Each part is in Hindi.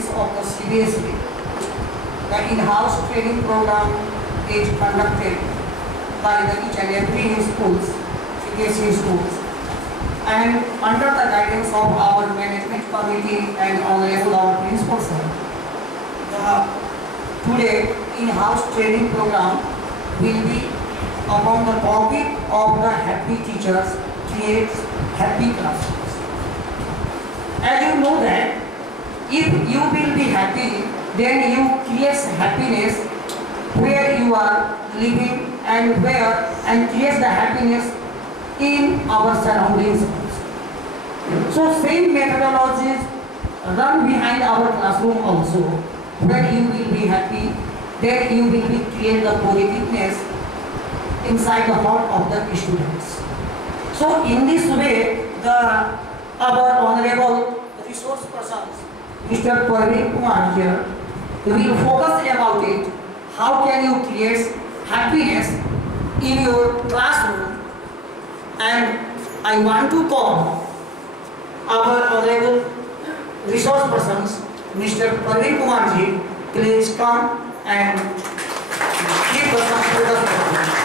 guidance of the CBSE, the in-house training program is conducted by the each and every schools, CBSE schools, and under the guidance of our management committee and honorable our principal sir, today in-house training program will be upon the topic of the happy teachers creates happy classrooms. As you know that if you will be happy, then you create happiness where you are living and creates the happiness in our surroundings. So same methodologies run behind our classroom also. When you will be happy, then you will be create the positiveness inside the heart of the students. So in this way, our honorable resource persons, Mr. Praveen Kumar here, will focus about it. How can you create happiness in your classroom? And I want to call our honorable resource persons, Mr. Praveen Kumar ji, please come and give us some further.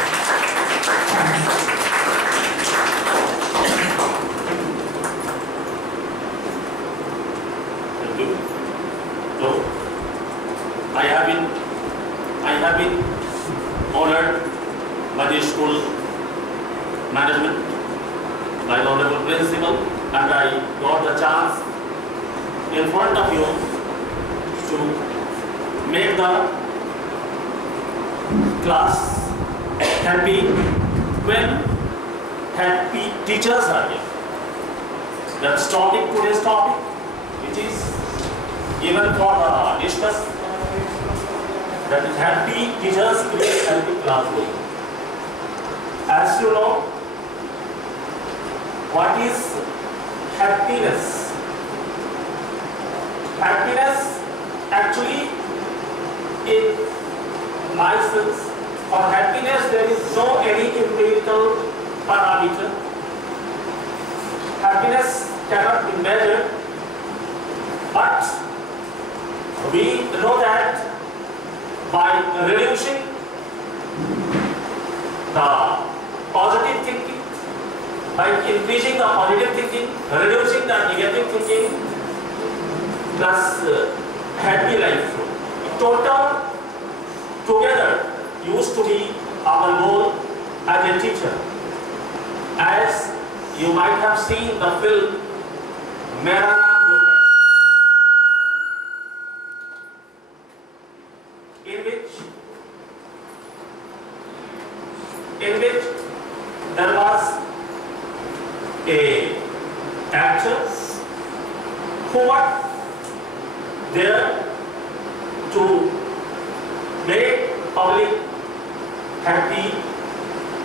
I have been honored by the school management, by the honorable principal, and I got the chance in front of you to make the class happy when happy teachers are here. That's today's topic, which is given for the discuss. That is happy teachers create happy classroom. As you know, what is happiness? Happiness actually, in my sense, for happiness there is no any empirical parameter. Happiness cannot be measured, but we know that by reducing the positive thinking, by increasing the positive thinking, reducing the negative thinking, plus happy life. Total together used to be our goal as a teacher. As you might have seen the film Mera in which there was a actors who were there to make public happy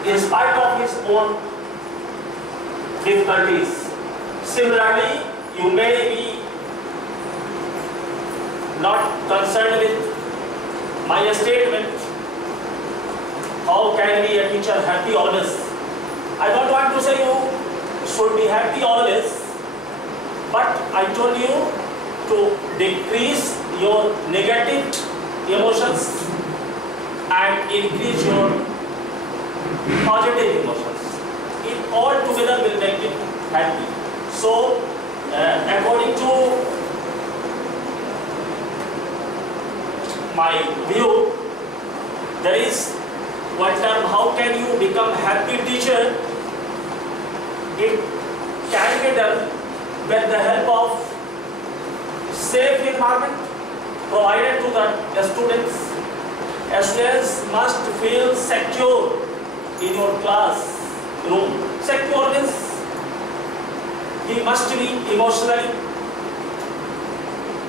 in spite of his own difficulties. Similarly, you may be not concerned with my statement. How can be a teacher happy always? I don't want to say you should be happy always, but I told you to decrease your negative emotions and increase your positive emotions. It all together will make you happy. So, according to my view, there is one term, how can you become happy teacher? It can be done with the help of safe environment provided to the students. Students must feel secure in your classroom. Secure means he must be emotionally,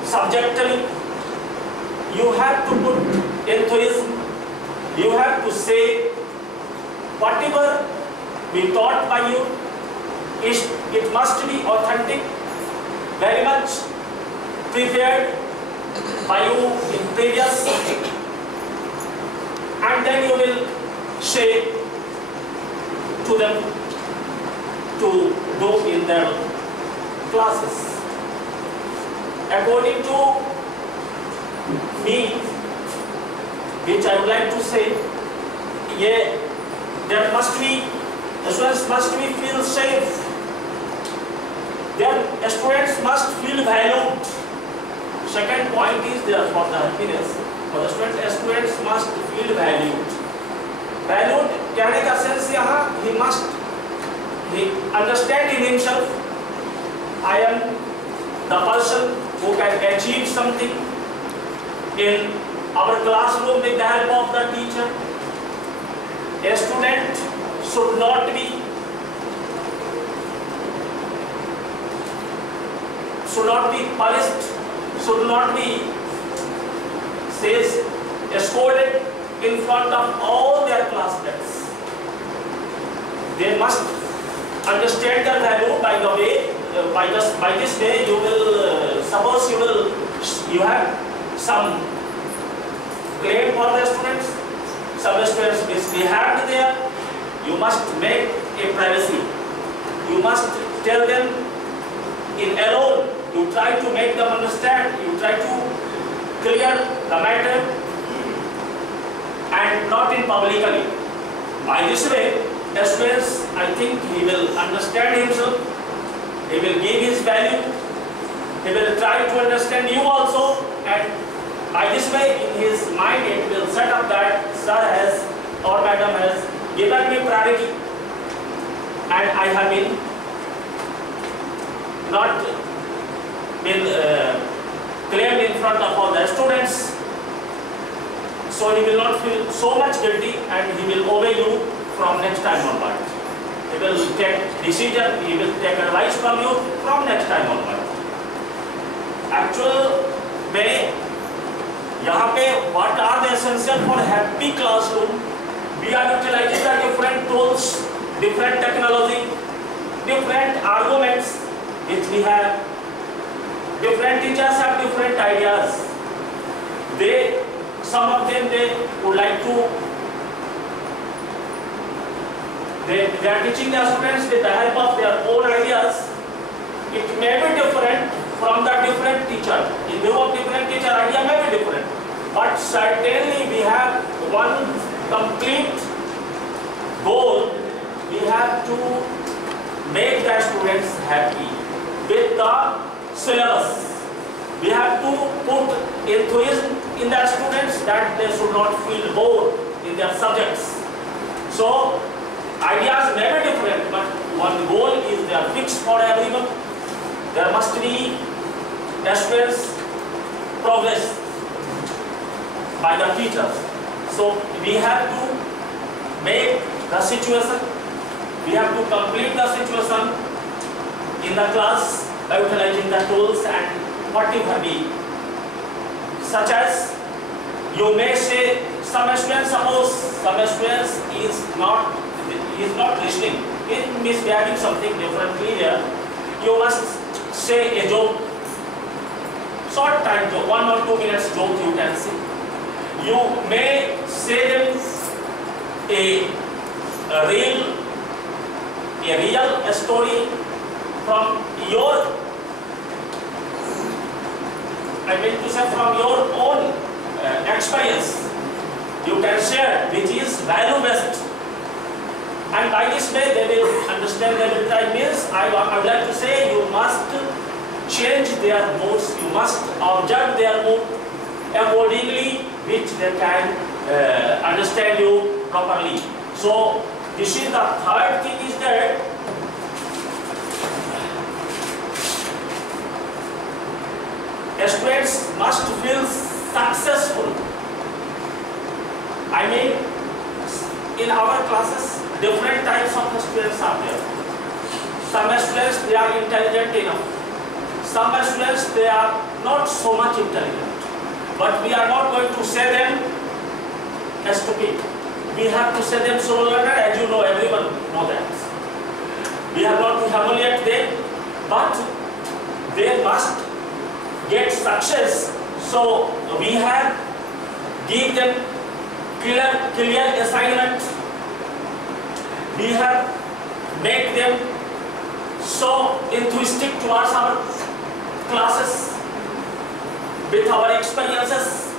subjectively. You have to put enthusiasm. You have to say whatever be taught by you, it must be authentic, very much prepared by you in previous, and then you will say to them to do in their classes. According to me, which I would like to say, there must be, students must be feel safe. Their students must feel valued. Second point is there for the happiness. For the students must feel valued. Valued कहने का sense यहाँ he understand in himself, I am the person who can achieve something in our classroom with the help of the teacher. A student should not be punished, should not be scolded in front of all their classmates. They must understand their value by the way, by this way you will, suppose you have some grade for the students, some students misbehaved there, you must make a privacy. You must tell them in alone, you try to make them understand, you try to clear the matter and not in publicly. By this way, the students, I think he will understand himself, he will give his value, he will try to understand you also, and by this way in his mind it will set up that sir has or madam has given me priority and I have been not been claimed in front of all the students. So he will not feel so much guilty and he will obey you from next time onward. He will take decision, he will take advice from you from next time onward. Actual में यहाँ पे what are the essential for happy classroom? We are utilizing the different tools, different technology, different arguments which we have. Different teachers have different ideas. Some of them they would like to. They are teaching their students with the help of their own ideas. It may be different from the different teacher. In view of different teacher, idea may be different. But certainly we have one complete goal. We have to make the students happy with the syllabus. We have to put enthusiasm in the students that they should not feel bored in their subjects. So ideas may be different, but one goal is they are fixed for everyone. There must be students' progress by the teachers. So we have to make the situation, we have to complete the situation in the class by utilizing the tools and whatever be. Such as you may say some students, suppose some students is not listening, he is misbehaving something differently here. You must say a joke, short time joke, 1 or 2 minutes joke you can say. You may say them a real story from your, I mean to say from your own experience. You can share which is value based. And by this way they will understand, they will try. Means I would like to say you must change their moods, you must observe their mood accordingly, which they can understand you properly. So this is the third thing is that students must feel successful. I mean, in our classes, different types of students are there. Some students, they are intelligent enough. Some students, they are not so much intelligent. But we are not going to say them as stupid. We have to say them so learned, as you know, everyone know that. We have not to humiliate them, but they must get success. So we have give them clear assignment. We have make them so enthusiastic towards our classes with our experiences.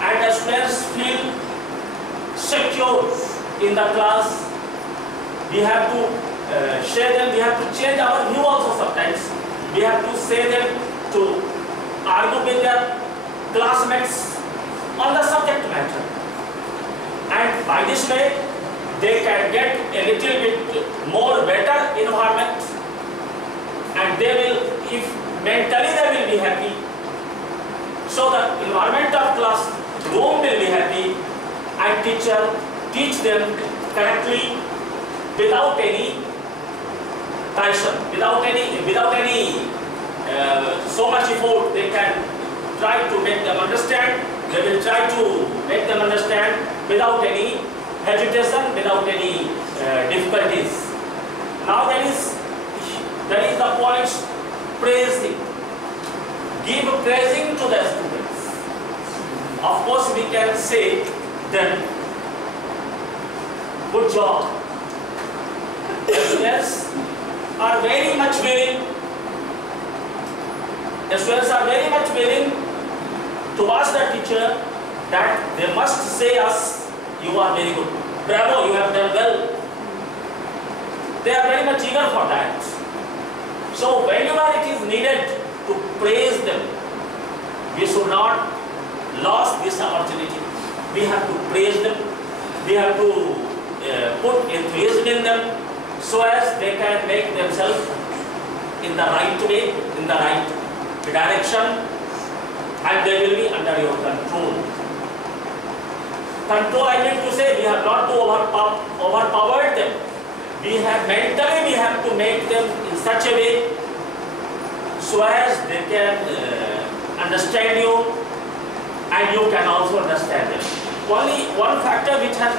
and the students feel secure in the class. We have to share them, we have to change our view also sometimes. We have to say them to argue with their classmates on the subject matter. And by this way, they can get a little bit more better environment, and they will, if mentally they will be happy, so the environment of class room will be happy, and teacher teach them correctly without any pressure, without any so much effort. They can try to make them understand. They will try to make them understand without any hesitation, without any difficulties. Now that is the point, praising. Give praising to the students. Of course, we can say then, good job. The students are very much willing. The students are very much willing to ask the teacher that they must say us, you are very good. Bravo, you have done well. They are very much eager for that. So whenever it is needed to praise them, we should not lose this opportunity. We have to praise them. We have to put enthusiasm in them so as they can make themselves in the right way, in the right direction, and they will be under your control. Control, I mean to say, we have not to overpower them. We have mentally, we have to make them in such a way so as they can understand you and you can also understand them. Only one factor which has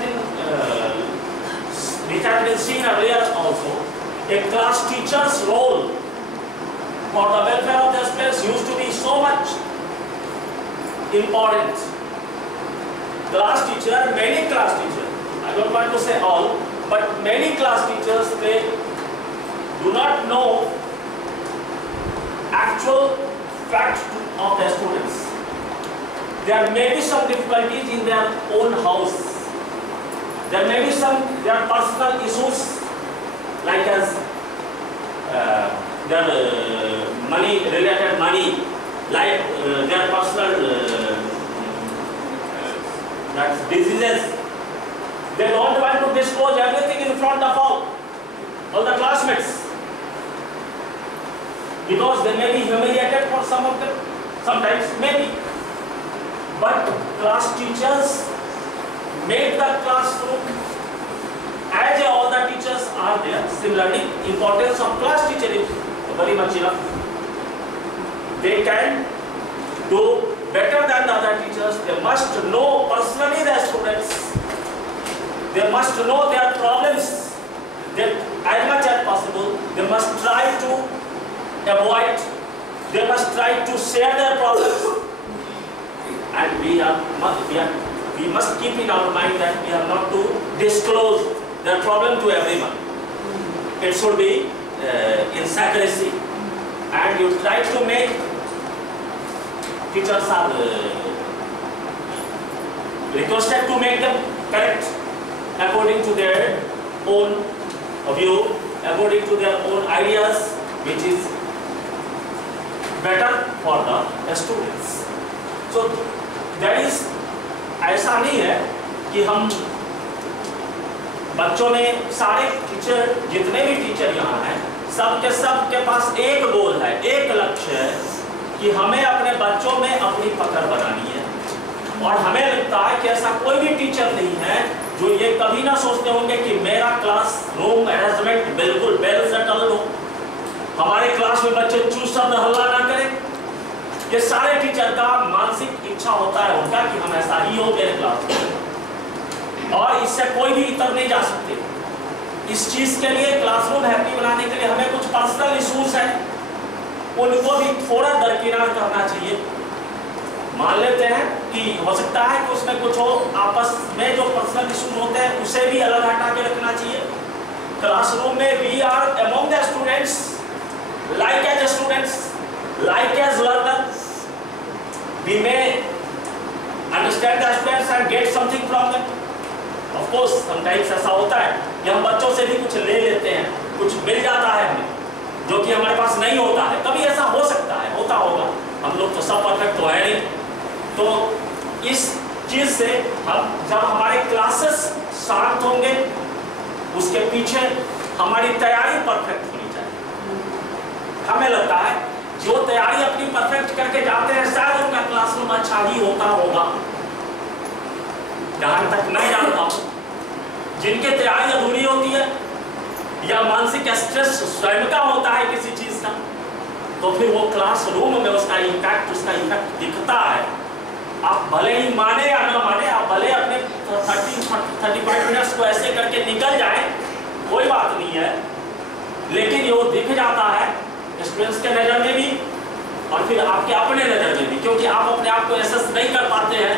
been seen earlier also, a class teacher's role for the welfare of the students used to be so much important. Class teacher, many class teachers, I don't want to say all, but many class teachers, they do not know actual facts of their students. There may be some difficulties in their own house. There may be their personal issues, like as their related money, like their personal diseases. They don't want to disclose everything in front of all the classmates, because they may be humiliated for some of them, sometimes maybe. But class teachers make the classroom, as all the teachers are there. Similarly, importance of class teacher is very much enough. They can do better than the other teachers. They must know personally their students. They must know their problems. As much as possible, they must try to avoid. They must try to share their problems. And we must keep in our mind that we have not to disclose their problem to everyone. It should be in secrecy. And you try to make teachers are requested to make them correct according to their own view, according to their own ideas, which is better for the students. So that is, ऐसा नहीं है कि हम बच्चों में सारे टीचर, जितने भी टीचर यहाँ हैं, सबके पास एक गोल है, एक लक्ष्य है कि हमें अपने बच्चों में अपनी पकड़ बनानी है। और हमें लगता है कि ऐसा कोई भी टीचर नहीं है जो ये कभी ना सोचते होंगे कि मेरा क्लास रूम अरेंजमेंट बिल्कुल वेल सेटल हो, हमारे क्लास में बच्चे चूसर हल्ला ना करें। ये सारे टीचर का मानसिक इच्छा होता है उनका कि हम ऐसा ही हो मेरे क्लास में, और इससे कोई भी इतर नहीं जा सकते। इस चीज के लिए, क्लासरूम हैप्पी बनाने के लिए हमें कुछ पर्सनल इश्यूज हैं, उनको भी थोड़ा दरकिनार करना चाहिए। मान लेते हैं कि हो सकता है कि उसमें कुछ हो, आपस में जो पर्सनल इश्यूज होते हैं उसे भी अलग हटा के रखना चाहिए। क्लासरूम में we are among the students, like as students, like as learners, we may understand the students and get something from them. Of course, sometimes ऐसा होता है कि हम बच्चों से भी कुछ ले लेते हैं, कुछ मिल जाता है हमें जो कि हमारे पास नहीं होता है। कभी ऐसा हो सकता है, होता होगा, हम लोग तो सब परफेक्ट तो है नहीं। तो इस चीज से हम जब हमारे क्लासेस शांत होंगे, उसके पीछे हमारी तैयारी परफेक्ट होनी चाहिए। हमें लगता है जो तैयारी अपनी परफेक्ट करके जाते हैं शायद उनका क्लासरूम अच्छा ही होता होगा। जहां तक नहीं जानता हूं, जिनकी तैयारी अधूरी होती है या मानसिक स्ट्रेस स्वयं का होता है किसी चीज का, तो फिर वो क्लासरूम में उसका इफेक्ट दिखता है। आप भले ही माने या ना माने, आप भले अपने 30-35 मिनट्स को ऐसे करके निकल जाए, कोई बात नहीं है, लेकिन ये वो दिख जाता है स्टूडेंट्स के नज़र में भी और फिर आपके अपने नज़र में भी, क्योंकि आप अपने आप को एसेस नहीं कर पाते हैं।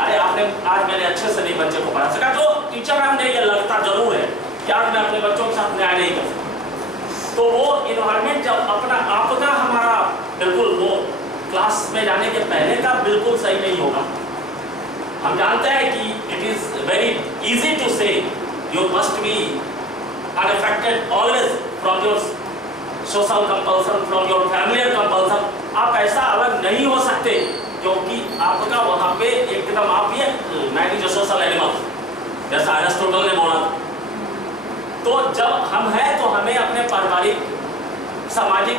अरे आपने आज मैंने अच्छे से नहीं बच्चे को पढ़ा सका, तो टीचर हमने ये लगता जरूर है कि आज मैं अपने बच्चों के साथ न्याय नहीं कर सकता। तो वो इन्वायरमेंट जब अपना आपका हमारा बिल्कुल वो क्लास में जाने के पहले का बिल्कुल सही नहीं होगा। हम जानते हैं कि it is very easy to say you must be unaffected always from your social compulsion, from your family compulsion. आप ऐसा अलग नहीं हो सकते क्योंकि आपका वहाँ पे एकदम आप ये man is a social animal जैसा एरिस्टोटल ने बोला। तो जब हम हैं तो हमें अपने पारिवारिक सामाजिक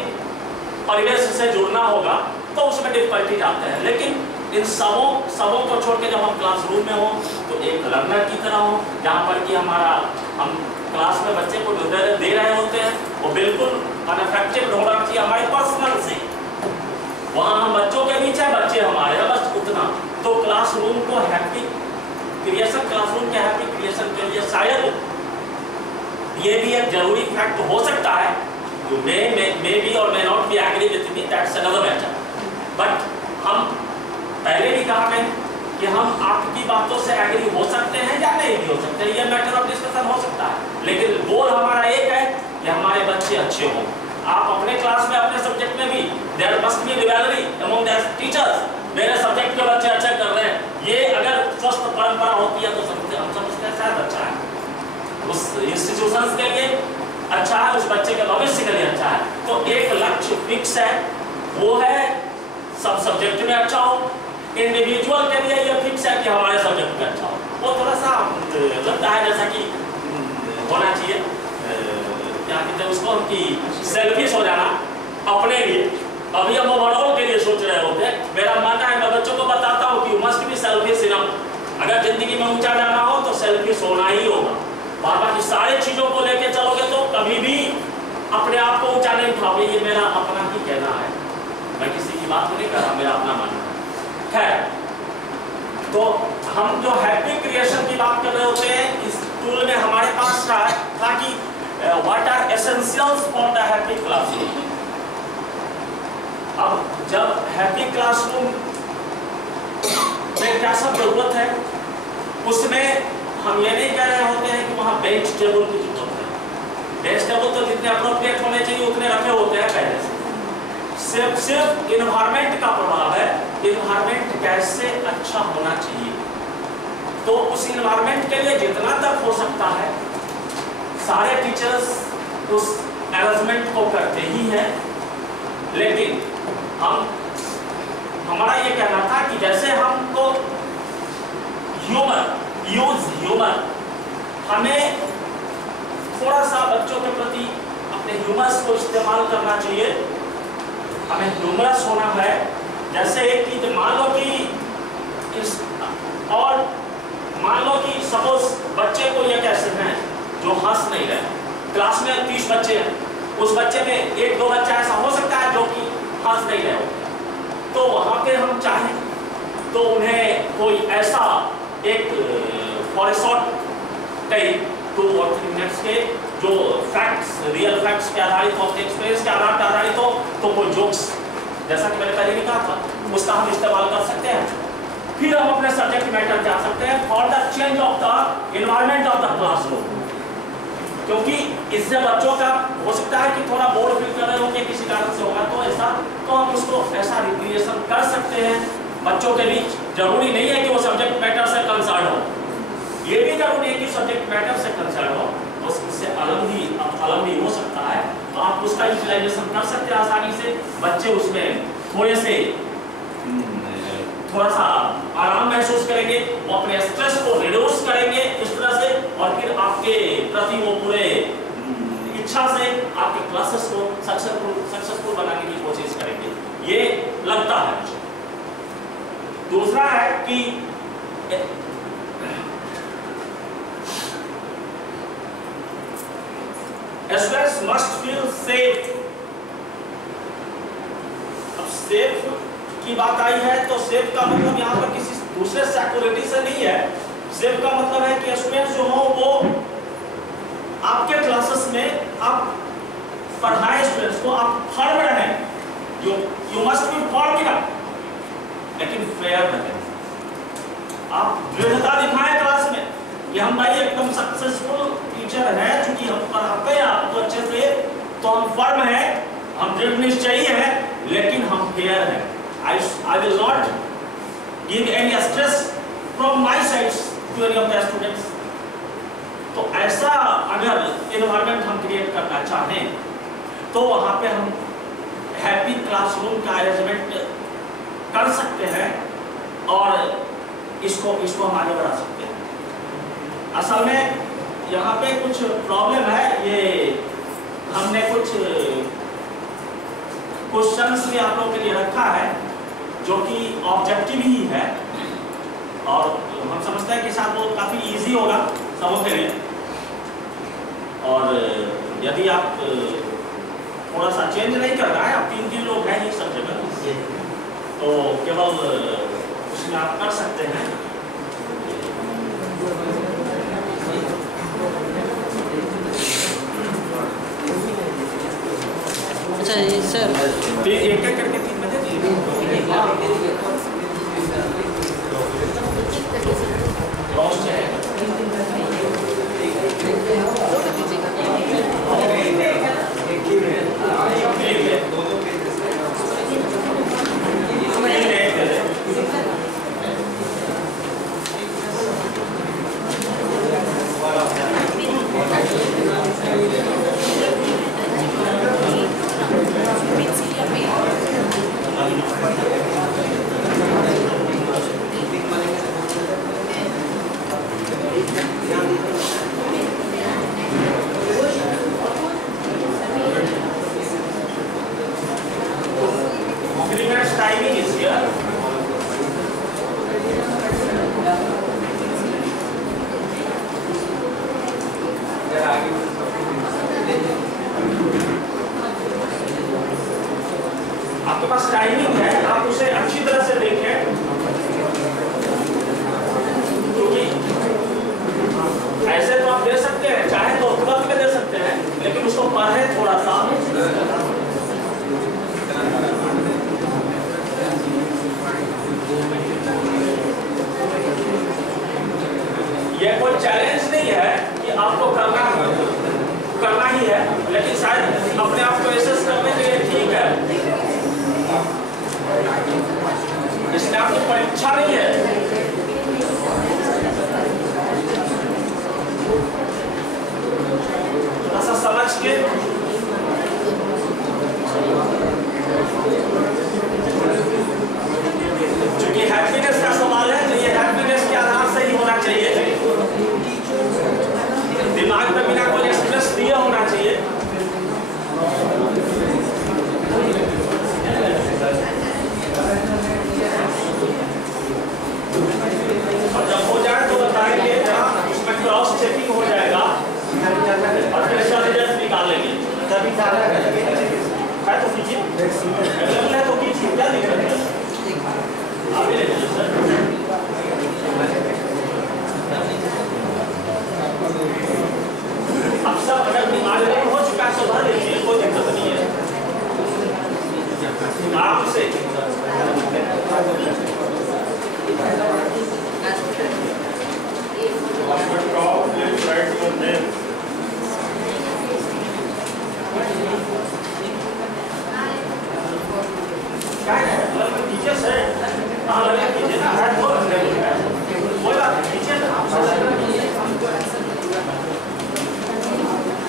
परिवेश से जुड़ना होगा, तो उसमें डिफिकल्टी आते हैं। लेकिन इन सबों को छोड़ के जब हम क्लासरूम में हो तो एक लर्नर की तरह हो, जहाँ पर कि हम क्लास में बच्चे को दे रहे होते हैं, वो बिल्कुल अनअफेक्टेड होना चाहिए हमारे पर्सनल से। वहाँ हम बच्चों के बीच है, बच्चे हमारे हैं, बस उतना। तो क्लासरूम को हैप्पी क्रिएशन, क्लासरूम के हैप्पी क्रिएशन के लिए शायद ये भी एक जरूरी फैक्ट हो सकता है। You may be or may not be agree with me, that's another matter. But हम पहले भी कहा है कि हम आपकी बातों से एग्री हो सकते हैं या नहीं भी हो सकते हैं, ये मैटर ऑफ डिस्कशन हो सकता है। लेकिन गोल हमारा एक है कि हमारे बच्चे अच्छे हों। आप अपने क्लास में अपने सब्जेक्ट में भी there must be rivalry among the teachers, मेरे सब्जेक्ट के बच्चे अच्छा कर रहे हैं, ये अगर स्वस्थ परंपरा होती है तो हम समझते हैं शायद अच्छा है, उस इंस्टीट्यूशंस के लिए अच्छा है, उस बच्चे के भविष्य के लिए अच्छा है। तो एक लक्ष्य फिक्स है, वो है सब सब्जेक्ट में अच्छा हो। इंडिविजुअल के लिए ये फिक्स है कि हमारे सब्जेक्ट में अच्छा हो। वो थोड़ा सा लगता है जैसा कि होना चाहिए, क्या कहते हैं उसको, कि सेल्फिश हो जाना अपने लिए। अभी हम ओवरऑल के लिए सोच रहे होते हैं। मेरा मानना है, मैं बच्चों को बताता हूँ कि you must be selfish enough. अगर जिंदगी में ऊंचा जाना हो तो सेल्फिश होना ही होगा। बाकी सारी चीजों को लेके चलोगे तो कभी भी अपने आप को ऊंचा नहीं उठाओगे। ये मेरा अपना ही कहना है, मैं किसी की बात नहीं कर रहा, मेरा अपना मानना है। तो हम जो हैप्पी क्रिएशन की बात कर रहे होते हैं, इस टूल में हमारे पास था कि what are essentials for the happy classroom. अब जब हैप्पी क्लासरूम में क्या सब जरूरत है, उसमें हम ये नहीं कह रहे होते हैं कि वहाँ बेंच टेबल की जरूरत है। बेंच टेबल तो जितने अप्रोप्रिएट होने चाहिए उतने रखे होते हैं पहले से। सिर्फ इन्वायरमेंट का प्रभाव है, इन्वायरमेंट कैसे अच्छा होना चाहिए। तो उस इन्वायरमेंट के लिए जितना तक हो सकता है सारे टीचर्स उस अरेंजमेंट को करते ही हैं। लेकिन हमारा ये कहना था कि जैसे हमको ह्यूमर हमें थोड़ा सा बच्चों के प्रति अपने ह्यूमर्स को इस्तेमाल करना चाहिए। हमें ह्यूमरस होना है। जैसे कि मान लो कि सपोज बच्चे को ये कैसे हैं जो हंस नहीं रहे। क्लास में 30 बच्चे हैं, उस बच्चे में 1-2 बच्चा ऐसा हो सकता है जो कि हंस नहीं रहे हो। तो वहाँ पे हम चाहें तो उन्हें कोई ऐसा एक फॉर ए शॉर्ट टाइम 2 और 3 मिनट्स के जो फैक्ट्स, रियल फैक्ट्स के आधारित हो, एक्सपीरियंस के आधार पर आधारित हो, तो कोई जोक्स जैसा कि मैंने पहले भी कहा था उसका हम इस्तेमाल कर सकते हैं। फिर हम अपने सब्जेक्ट मैटर जा सकते हैं for the change of the environment of the classroom. क्योंकि इससे बच्चों का हो सकता है कि थोड़ा बोर्ड फील कर रहे होंगे, किसी कारण से होगा, तो हम उसको ऐसा रिक्रिएशन कर सकते हैं बच्चों के बीच जरूरी नहीं है कि वो सब्जेक्ट मैटर से कंसर्न हो, ये भी जरूरी है कि सब्जेक्ट मैटर से कंसर्न हो, तो उससे अलग भी हो सकता है, तो आप उसका यूटिलाइजेशन कर सकते हैं आसानी से। बच्चे उसमें थोड़ा सा आराम महसूस करेंगे, वो अपने स्ट्रेस को रिड्यूस करेंगे इस तरह से, और फिर आपके प्रति वो पूरे इच्छा से आपके क्लासेस को सक्सेसफुल बनाने की कोशिश करेंगे, ये लगता है मुझे। दूसरा है कि students must feel safe। अब सेफ की बात आई है तो सेफ का मतलब यहाँ पर किसी दूसरे सिक्योरिटी से नहीं है। सेफ का मतलब है कि स्टूडेंट्स जो हो वो आपके क्लासेस में आप पढ़ाएं स्टूडेंट्स को, आप फर्म रहें, you must B firm enough, लेकिन फेयर रहें। आप दृढ़ता दिखाएं क्लास में कि हम भाई एकदम सक्सेसफुल टीचर हैं, चूंकि हम पढ़ाते हैं आपको अच्छे से, तो हम फर्म हैं, हम दृढ़ निश्चयी हैं, लेकिन हम फेयर हैं। I will not give any stress from my side to any of the students। तो ऐसा अगर एनवायरनमेंट हम क्रिएट करना चाहें तो वहाँ पे हम हैप्पी क्लासरूम का अरेंजमेंट कर सकते हैं और इसको हम आगे बढ़ा सकते हैं। असल में यहाँ पे कुछ प्रॉब्लम है, ये हमने कुछ क्वेश्चंस भी आप लोगों के लिए रखा है जो कि ऑब्जेक्टिव ही है, और हम समझते हैं कि शायद वो काफ़ी इजी होगा सबों के लिए। और यदि आप थोड़ा सा चेंज नहीं कर रहा है, आप 3 लोग हैं ये सब जगह, तो केवल उसमें आप कर सकते हैं। अच्छा जी सर, एक एक करके 3 बजे timing is here। आपके पास टाइमिंग है, आप उसे अच्छी तरह से देखें, क्योंकि ऐसे तो आप दे सकते हैं, चाहे तो तुरंत में दे सकते हैं, लेकिन उसको पढ़ें थोड़ा सा। ये कोई चैलेंज नहीं है कि आपको करना ही है, लेकिन शायद अपने आप को एसेस करने के लिए ठीक है, इसलिए आपकी परीक्षा नहीं है। थोड़ा सा समझ के क्योंकि हैप्पीनेस का सवाल है, तो ये हैप्पीनेस के आधार से ही होना चाहिए, दिमाग में बिना कोई स्ट्रेस दिए होना चाहिए। और जब हो जाए तो बताएंगे, जहाँ उसमें क्रॉस चेकिंग हो जाएगा और फिर रिजल्ट निकालेंगे।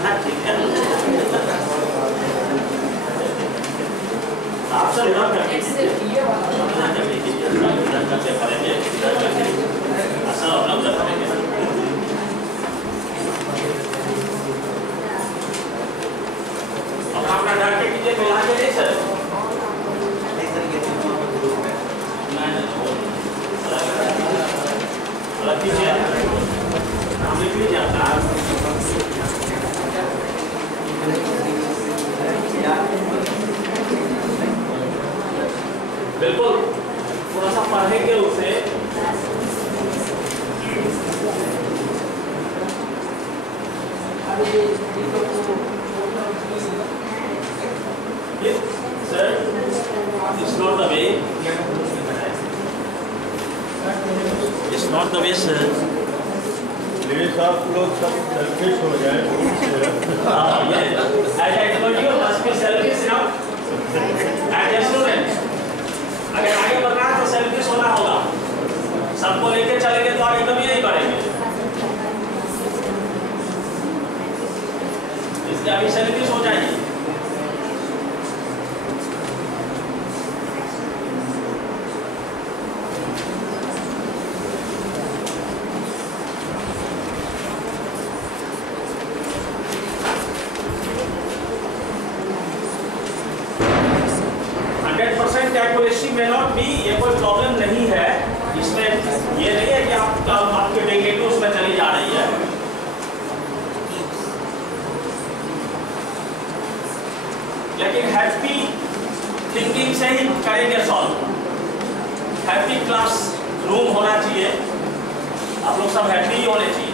ठीक है, आप सब इधर करके करेंगे, असल अपना उधर करेंगे। अपना डर के कीजिए, मिला के नहीं सर, अलग कीजिए, हम लिख लीजिए अपना। बिल्कुल थोड़ा सा पढ़ेंगे उसे। Sir, it's not the way. It's not the way, sir. Please आप लोग सब सेल्फिश हो जाए। As I told you, must be selfish now. As a student, अगर आगे बढ़ना है तो सेल्फिश होना होगा। सबको लेके चलेंगे तो आगे कभी नहीं बढ़ेंगे। इसलिए अभी सेल्फिश हो जाएंगे। एक्यूरेसी में नॉट बी, ये कोई प्रॉब्लम नहीं है इसमें। ये नहीं है कि आपके नेगेटिव उसमें चली जा रही है। लेकिन हैप्पी थिंकिंग से ही करेंगे सॉल्व। हैप्पी क्लास रूम होना चाहिए, आप लोग सब हैप्पी ही होने चाहिए।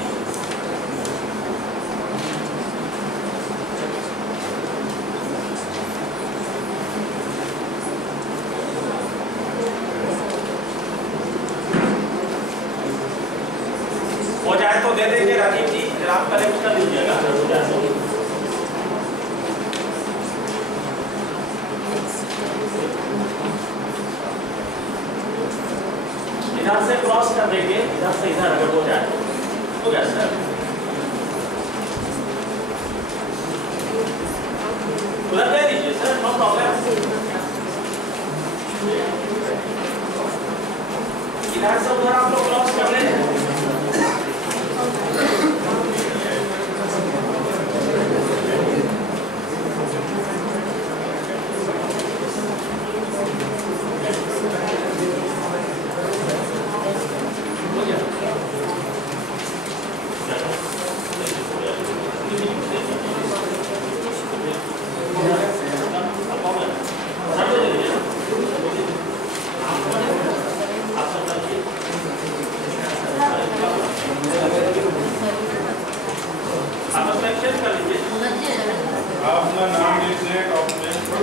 हो जाए तो दे देंगे राजीव जी, फिर आप कलेक्ट कर दीजिएगा। इधर से क्रॉस कर देंगे, इधर से इधर अगर हो जाए तो क्या सर? उधर दे दीजिए सर, नो प्रॉब्लम। इधर से उधर आप लोग क्रॉस कर लेंगे। अपना नाम लिखिए डॉक्यूमेंट पर।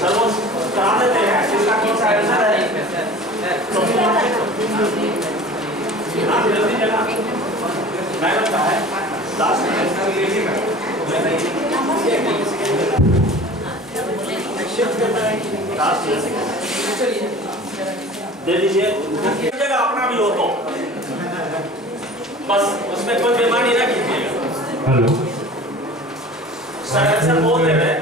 सर वो करा देते हैं, इसका कौन सा आंसर है? आप जल्दी जगह मैडम का है 10 मिनट दे दीजिए। जगह अपना भी हो तो बस उसमें कोई बेईमानी ना कीजिएगा। हेलो सर, आंसर बोल दे रहे हैं।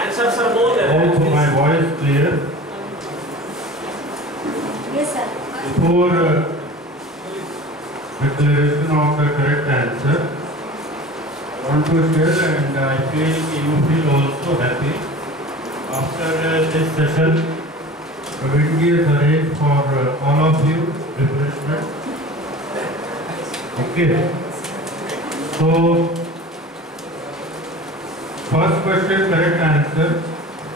आंसर सर बोल दे रहे हैं। Also my voice clear? Yes, sir. Before declaration of the correct answer, I want to share, and I feel you feel also happy. After this session, Vindy is arranged for all of you refreshment. Okay. So, first question correct answer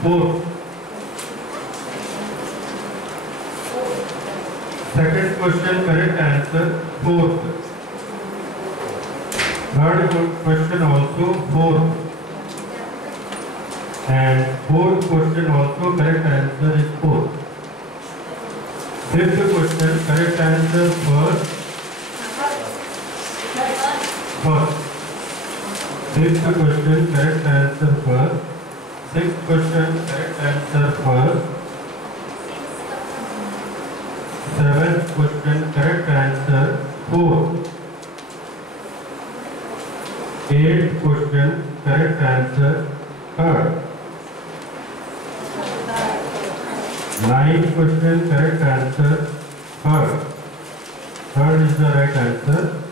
4. Second question correct answer 4th. Third question also 4th. And fourth question also correct answer is 4th. Fifth question correct answer first. Fifth question correct answer first. 6th question, correct answer first. 7th question, correct answer fourth. 8th question, correct answer third. 9th question, correct answer third. Third is the right answer.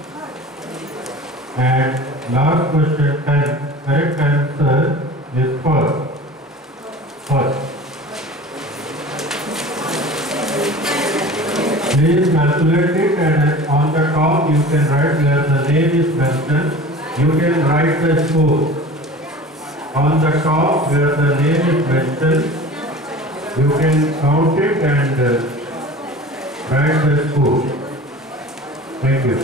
And last question, 10th, correct answer is first. First. Please calculate it, and on the top you can write where the name is mentioned. You can write the score. On the top where the name is mentioned, you can count it and write the score. Thank you.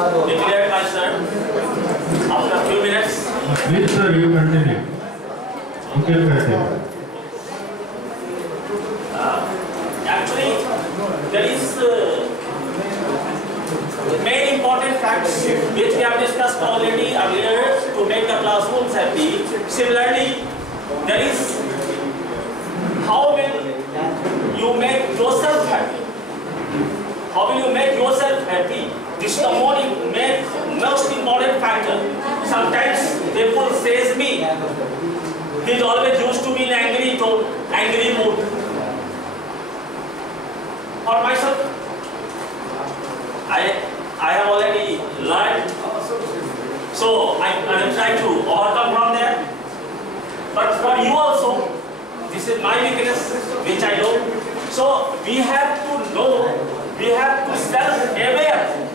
Declared by sir after a few minutes. Please sir, you continue. Okay, Actually, there is many important facts which we have discussed already earlier to make the classrooms happy. Similarly, there is how will you make yourself happy? How will you make yourself happy? This is the most important factor. Sometimes people says me, he's always used to be in angry mood. For myself, I have already learned, so I am trying to overcome from there. But for you also, this is my weakness, which I know. So we have to know, we have to self-aware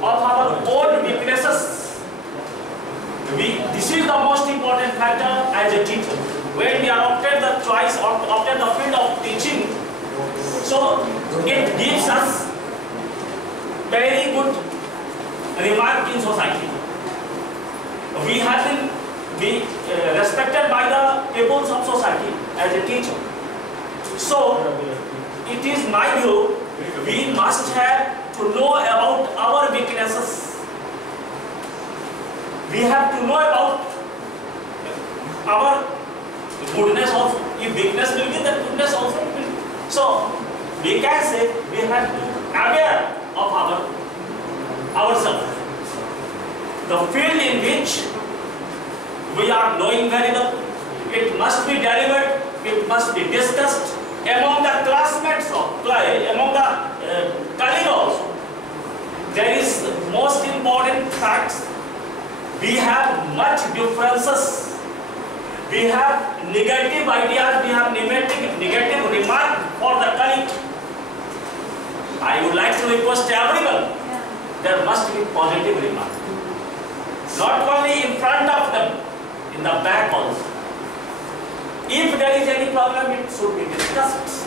of our own weaknesses. This is the most important factor as a teacher. When we are opted the choice or opted the field of teaching, so it gives us very good remark in society. We have been respected by the peoples of society as a teacher. So it is my view, we must have to know about our weaknesses. We have to know about our goodness also. If weakness will be, then goodness also will be. So we can say we have to aware of ourselves. The field in which we are knowing very well, it must be delivered, it must be discussed among the classmates, among the colleagues also. There is most important facts. We have much differences. We have negative ideas, we have negative remark for the colleague. I would like to request everyone, there must be positive remark. Not only in front of them, in the back also. If there is any problem, it should be discussed.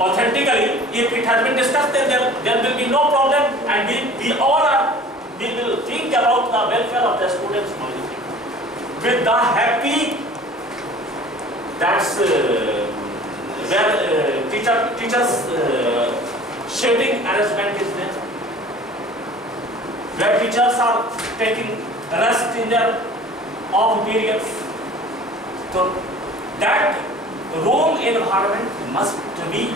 Authentically, if it has been discussed, then there will be no problem, and we will think about the welfare of the students only. With the happy, that's where teachers shading arrangement is there. Where teachers are taking rest in their off periods. So that room environment must be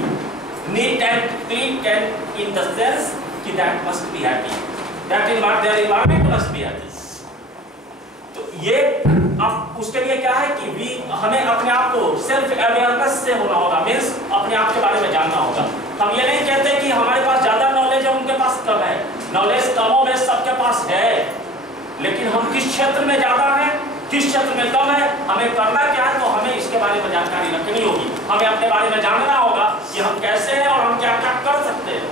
neat and clean can in the sense कि that must be happy, that their environment must be happy. तो ये अब उसके लिए क्या है कि हमें अपने आप को सेल्फ अवेयरनेस से होना होगा, मीन्स अपने आप के बारे में जानना होगा। हम ये नहीं कहते कि हमारे पास ज्यादा नॉलेज है उनके पास कम है, नॉलेज कमों में सबके पास है, लेकिन हम किस क्षेत्र में ज्यादा है किस क्षेत्र में कम है, हमें करना क्या है, तो हमें इसके बारे में जानकारी रखनी होगी। हमें अपने बारे में जानना होगा कि हम कैसे हैं और हम क्या क्या कर सकते हैं।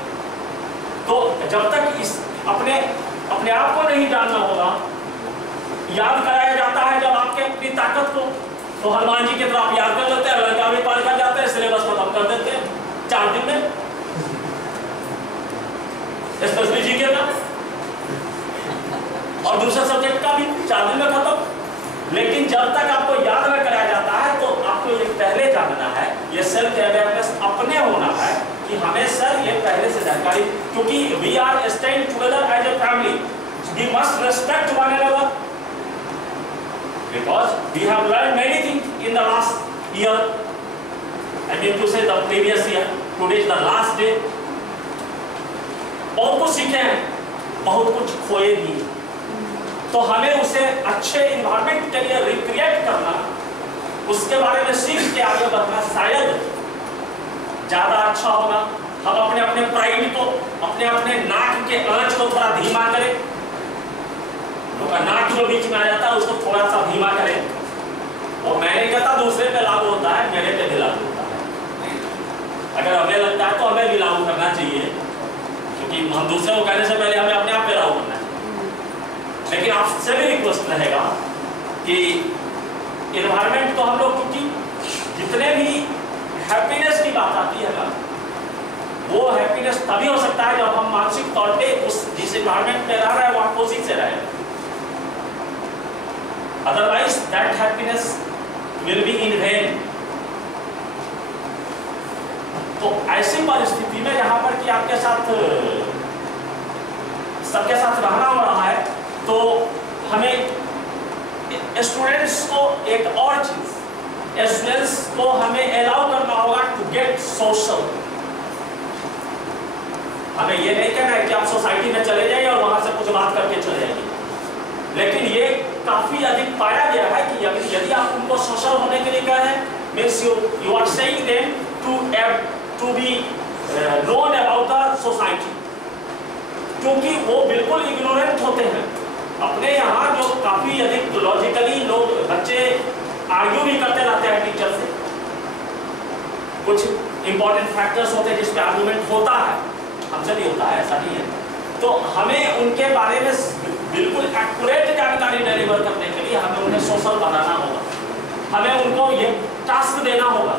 तो जब तक इस अपने आप को नहीं जानना होगा, याद कराया जाता है जब आपके अपनी ताकत को, तो हनुमान जी की तरह आप याद कर लेते हैं, लंका भी पार कर जाते हैं, सिलेबस खत्म कर देते हैं 4 दिन में, स्पेशली जीके का और दूसरे सब्जेक्ट का भी 4 दिन में खत्म। लेकिन जब तक आपको याद न कराया जाता है तो आपको ये पहले जानना है, ये सेल्फ अवेयरनेस अपने होना है कि हमें सर ये पहले से जानकारी, क्योंकि we are staying together as a family, we must respect one another because we have learned many things in the last year, I mean to say the previous year, today is the last day। बहुत कुछ सीखे हैं, बहुत कुछ खोए भी, तो हमें उसे अच्छे इन्वायरमेंट के लिए रिक्रिएट करना, उसके बारे में सीख के आगे बढ़ना शायद ज्यादा अच्छा होगा। हम अपने अपने प्राइड को, अपने अपने नाक के आंच को थोड़ा धीमा करें, तो नाक जो बीच में आ जाता है उसको थोड़ा सा धीमा करें, और मैं नहीं कहता दूसरे पे लागू होता है, मेरे पे भी लागू होता है। अगर हमें लगता है तो हमें भी लागू करना चाहिए, क्योंकि हम दूसरे को कहने से पहले हमें अपने आप पे लागू करना है। लेकिन आपसे भी रिक्वेस्ट रहेगा कि एनवायरनमेंट को हम लोग, क्योंकि जितने भी हैप्पीनेस की बात आती है ना, वो हैप्पीनेस तभी हो सकता है जब हम मानसिक तौर पे उस जिस एनवायरनमेंट में रह रहे हैं वहां खुशी से रहे, otherwise that happiness will be in when. तो ऐसी परिस्थिति में जहां पर कि आपके साथ सबके साथ रहना हो रहा है, तो हमें स्टूडेंट्स को एक और चीज, स्टूडेंट्स को हमें अलाउ करना होगा टू गेट सोशल। हमें ये नहीं कहना है कि आप सोसाइटी में चले जाइए और वहां से कुछ बात करके चले जाइए, लेकिन ये काफी अधिक पाया गया है कि यदि आप उनको सोशल होने के लिए कह रहे हैं, means you are saying them to be known about the society, क्योंकि वो बिल्कुल इग्नोरेंट होते हैं। अपने यहाँ जो काफी अधिक लॉजिकली लोग बच्चे आर्ग्यू भी करते रहते हैं टीचर से, कुछ इंपॉर्टेंट फैक्टर्स होते हैं जिस पे आर्गुमेंट होता है, हमसे भी होता है, ऐसा नहीं है। तो हमें उनके बारे में बिल्कुल एक्यूरेट जानकारी डिलीवर करने के लिए हमें उन्हें सोशल बनाना होगा। हमें उनको ये टास्क देना होगा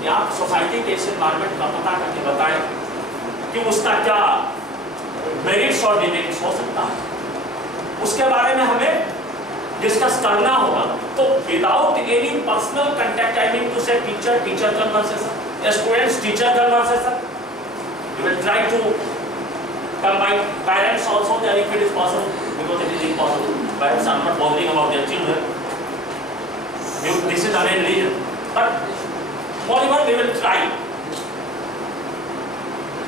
कि आप सोसाइटी के इस एनवायरनमेंट का पता करके बताएं कि उसका क्या मेरिट्स और डिमेरिट्स हो सकता है, उसके बारे में हमें डिस्कस करना होगा। तो without any personal contact, I mean to say teacher conversation, students teacher conversation, you will try to combine parents also there if it is possible, because it is impossible. Parents are not bothering about their children. This is the main reason. But moreover we will try.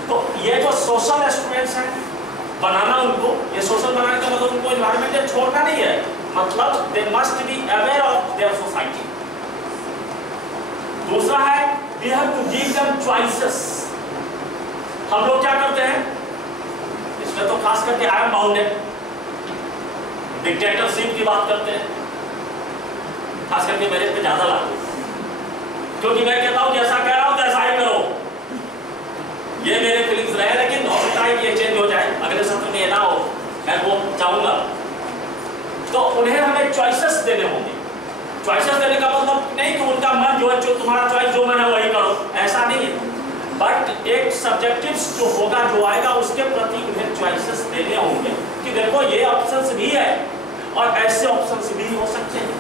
तो ये जो सोशल स्टूडेंट्स हैं, बनाना उनको, ये सोशल बनाने का मतलब उनको एनवायरनमेंट छोड़ना नहीं है, मतलब they must be aware of their society. दूसरा है we have to give them choices. हम लोग क्या करते हैं इसमें, तो खास करके आई एम बाउंडेड डिक्टेटरशिप की बात करते हैं, खास करके मेरे पे ज्यादा लागू, क्योंकि मैं कहता हूं जैसा कह रहा हूं वैसा ही करो, ये मेरे फीलिंग्स रहे, लेकिन हो सकता है कि ये चेंज हो जाए, अगले सत्र में ये ना हो, मैं वो चाहूंगा। तो उन्हें हमें चॉइसेस देने होंगे। चॉइसेस देने का मतलब नहीं कि उनका मन जो है, जो तुम्हारा चॉइस जो मन है वही करो, ऐसा नहीं है, बट एक सब्जेक्टिव्स जो होगा, जो आएगा, उसके प्रति उन्हें चॉइसेस देने होंगे कि देखो ये ऑप्शंस भी है और ऐसे ऑप्शंस भी हो सकते हैं,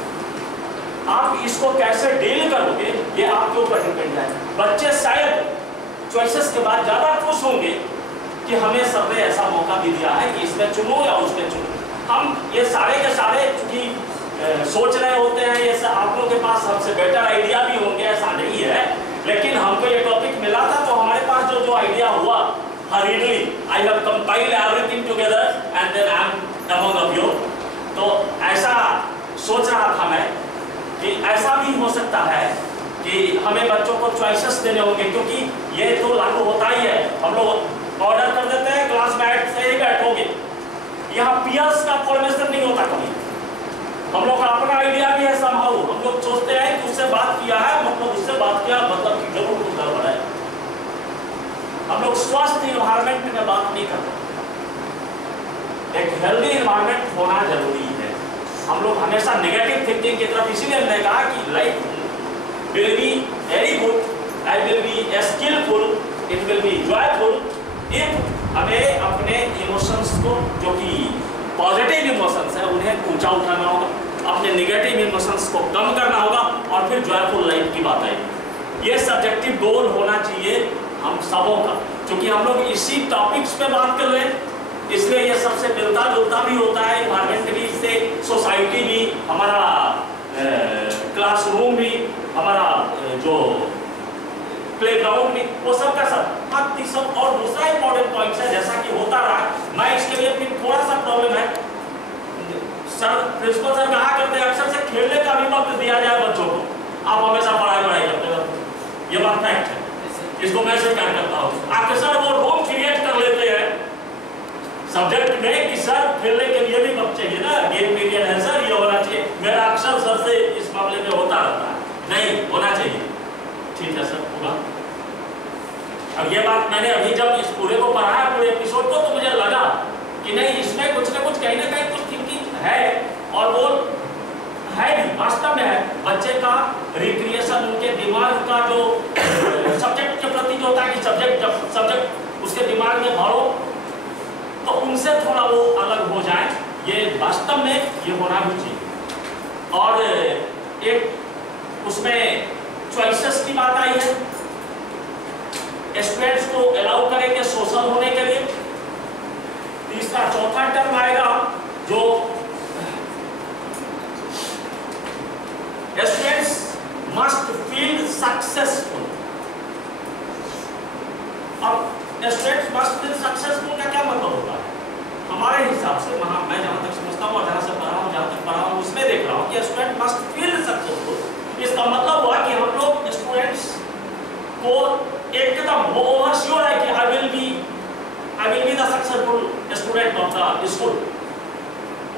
आप इसको कैसे डील करोगे ये आपके ऊपर डिपेंड है। बच्चे शायद चॉइसेस के बाद ज्यादा खुश होंगे कि हमें सबने ऐसा मौका भी दिया है कि इसमें चुनो या उसमें चुनो। हम ये सारे के सारे चूंकि सोच रहे होते हैं, ये आप लोगों के पास सबसे बेटर आइडिया भी होंगे, ऐसा नहीं है, लेकिन हमको ये टॉपिक मिला था तो हमारे पास जो आइडिया हुआ, hurriedly I have compiled everything together and then I am among of you. तो ऐसा सोच रहा था मैं कि ऐसा भी हो सकता है कि हमें बच्चों को चॉइसेस देने होंगे, क्योंकि ये तो लागू होता ही है। हम लोग ऑर्डर कर देते हैं क्लास में से ही बैठोगे, यहाँ पियर्स का फॉर्मेशन नहीं होता कभी। हम लोग का अपना आइडिया भी है संभाव, हम लोग सोचते हैं कि उससे बात किया है मतलब उससे बात किया मतलब कि जरूर कुछ गड़बड़ है। हम लोग स्वस्थ इन्वायरमेंट में बात नहीं करते, एक हेल्दी इन्वायरमेंट होना जरूरी है। हम लोग हमेशा नेगेटिव थिंकिंग की तरफ, इसीलिए मैंने कहा कि life will be very good, I will be skillful, it will be joyful if हमें अपने इमोशंस को, जो कि पॉजिटिव इमोशंस है, उन्हें ऊंचा उठाना होगा, अपने नेगेटिव इमोशंस को कम करना होगा और फिर जॉयफुल लाइफ की बात आएगी। ये सब्जेक्टिव गोल होना चाहिए हम सबों का। क्योंकि हम लोग इसी टॉपिक्स पे बात कर रहे हैं, इसलिए ये सबसे मिलता जुलता भी होता है, इन्वायरमेंट भी, इससे सोसाइटी भी, हमारा क्लासरूम भी, हमारा जो प्लेग्राउंड भी, वो सब का सब सब। और दूसरा इंपॉर्टेंट पॉइंट है, जैसा कि होता रहा, मैं इसके लिए फिर थोड़ा सा प्रॉब्लम है। सर प्रिंसिपल सर कहा करते हैं अक्सर से खेलने का भी वक्त दिया जाए बच्चों को, आप हमेशा पढ़ाई करते हो, ये बात फैक्ट है, इसको मैं स्वीकार करता हूँ। आपके सर वो रूम क्रिएट कर लेते हैं सब्जेक्ट में कि सर खेलने के लिए भी वक्त चाहिए ना, गेम पीरियड है सर, ये होना चाहिए। मेरा अक्सर सर से इस मामले में होता रहता है, नहीं होना चाहिए, ठीक है सर होगा। अब ये बात मैंने अभी जब इस पूरे को पढ़ा है, पूरे एपिसोड को, तो मुझे लगा कि नहीं, इसमें कुछ ना कुछ कहीं ना कहीं कुछ थिंकिंग है, और वो है भी, वास्तव में है। बच्चे का रिक्रिएशन, उनके दिमाग का जो सब्जेक्ट के प्रति जो होता है कि सब्जेक्ट उसके दिमाग में भरो, तो उनसे थोड़ा वो अलग हो जाए, ये वास्तव में ये होना भी चाहिए। और एक उसमें चॉइसेस की बात आई है, स्टूडेंट्स को अलाउ करेंगे सोशल होने के लिए। तीसरा चौथा टर्म आएगा जो स्टूडेंट्स मस्ट फील सक्सेसफुल। अब स्टूडेंट्स मस्ट फील सक्सेसफुल का क्या मतलब होता है? हमारे हिसाब से मैं जहां तक समझता हूँ और जहां से पढ़ा हूँ, जहां तक पढ़ा हूँ, उसमें देख रहा हूँ कि स्टूडेंट मस्ट फील सक्सेसफुल। इसका मतलब हुआ कि हम लोग स्टूडेंट्स को एकदम वो ओवरश्योर है कि आई will be the successful student of the school.